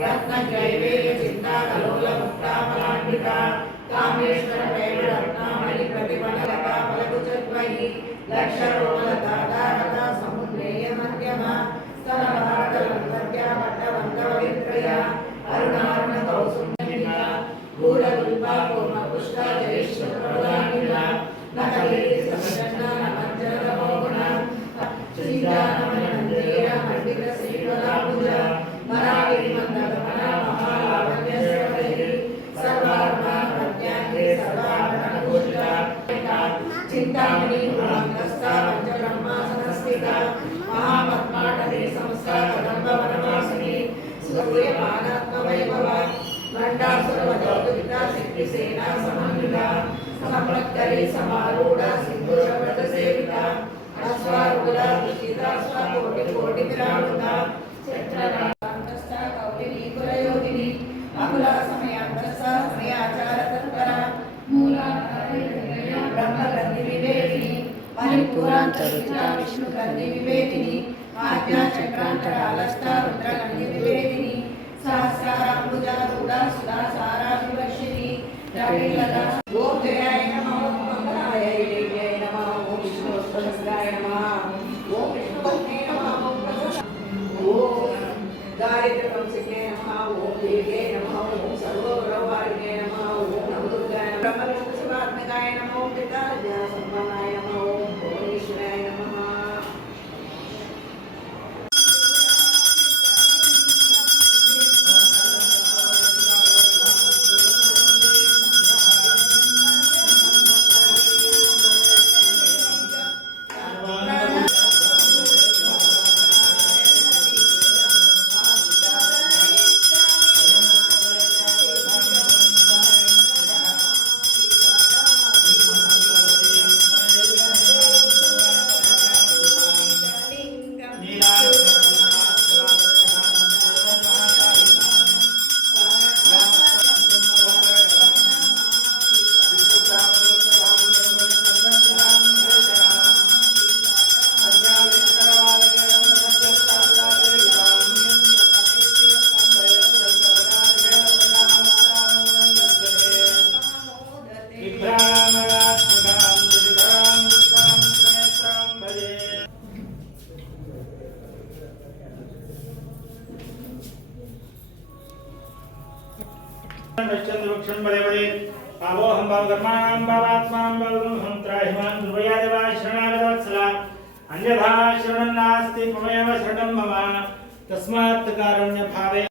रत्नग्रैवेय चिन्ताकलोलमुक्ताफलान्विता कामेश्वरप्रेमरत्नामणि प्रतिफललता फलकुचत्वयि लक्षरोमलतादारता समुद्रेय मध्यमा स्तनभागलङ्कत्या वट्टवन्तवलित्रया अरुणारुणकौसुम्बिका गूढगुल्पा पूर्णपुष्टा जयेश्वरप्रदानिका नखलेति समचण्डा नमज्जनतमोगुणा चिन्तानमनन्देया मण्डितश्रीवलाभुजा मरागिरिमन्दगमना महालावण्यश्रवैः सर्वात्मानप्रत्याङ्गे सर्वाभरणभूषिता चिन्तामणि भुवनस्था पञ्चब्रह्मासनस्थिता महापद्माटने संस्था कदम्बवनवासिनी सूर्यमानात्मवैभवा गण्डासुरवधोदिता शक्तिसेना समन्विता सम्पत्करी समारूढा सिन्धुशव्रतसेविता अश्वारूढा दुषिता स्वकोटिकोटिविरावृता चक्ररान्तस्था कौलिनीकुलयोगिनी अकुला समयान्तस्था समयाचारतत्परा ब्रह्मग्रन्थिविवेकिनी मणिपुरान्तरुचिता विष्णुग्रन्थिविवेकिनी आज्ञाचक्रान्तरालस्था रुद्रग्रन्थिविवेकिनी सहस्राराम्बुजारूढा सुधासाराभिवर्षिणी जटिलता ओम जयाय नमः ओम मंगलाय देव्यै नमः ओम विष्णुसहस्राय नमः ओम विष्णुपत्न्यै नमः ओम दारिद्र्यवंशिके नमः ओम देव्यै नमः ओम सर्वगौरवारिणे नमः ओम नवदुर्गाय नमः ब्रह्मलोकशिवात्मकाय नमः ओम पिताज्ञासम्पन्नाय नमः ओम भुवनेश्वराय नमः पावोहं भावकर्माणां भावात्मां भावगुणहं त्राहिमां ध्रुवया देवा शरणागतवत्सला अन्यथा शरणं नास्ति ममैव शरणं मम तस्मात् कारुण्यभावे